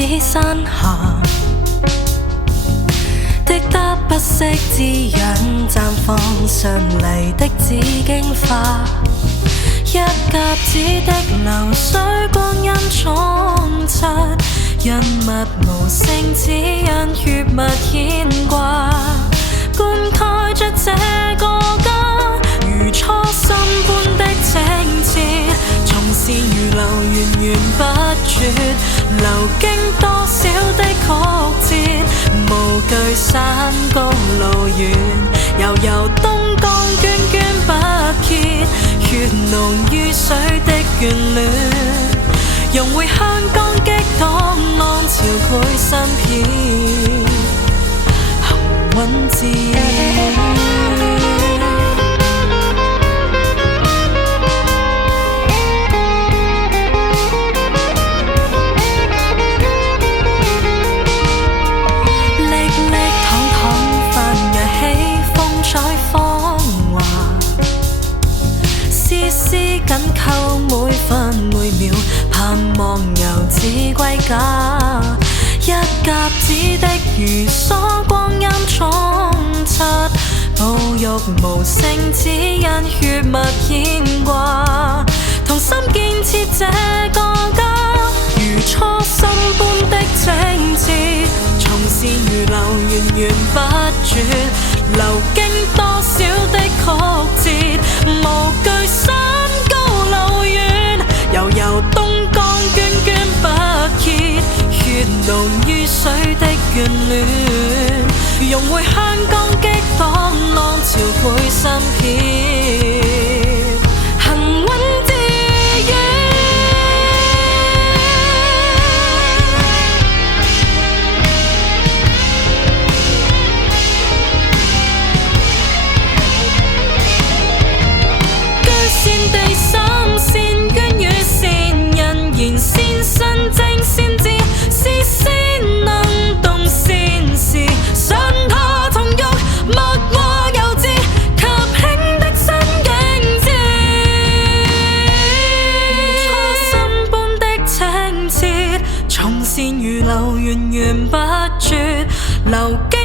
似山下，滴得不息滋養，綻放上嚟的紫荊花。一甲子的流水，光陰沖刷，人物無聲，只因血脈牽掛，灌溉着這個家，如初心般的清澈，從善如流，源源不絕，流經多少的曲折，無懼山高路遠，悠悠東江涓涓不竭，血濃於水的眷戀，融匯香港激盪浪潮倍新片，行穩自緊扣每分每秒，盼望遊子歸家。一甲子的寓所，光陰沖刷，保育無聲，只因血脈牽掛。同心建設這個家，如初心般的清澈，從善如流，源源不絕，流經多少的曲折，無懼山路遠，悠悠東江涓涓不竭，血濃於水的眷戀，融匯香港激盪浪潮倍新片，行穩自遠。居善地三線，捐與善人，言善信正善治，是善能動善事，信他同育默和幼稚，及兄的新境界，初心般的清澈，從善如流，源源不絕，流經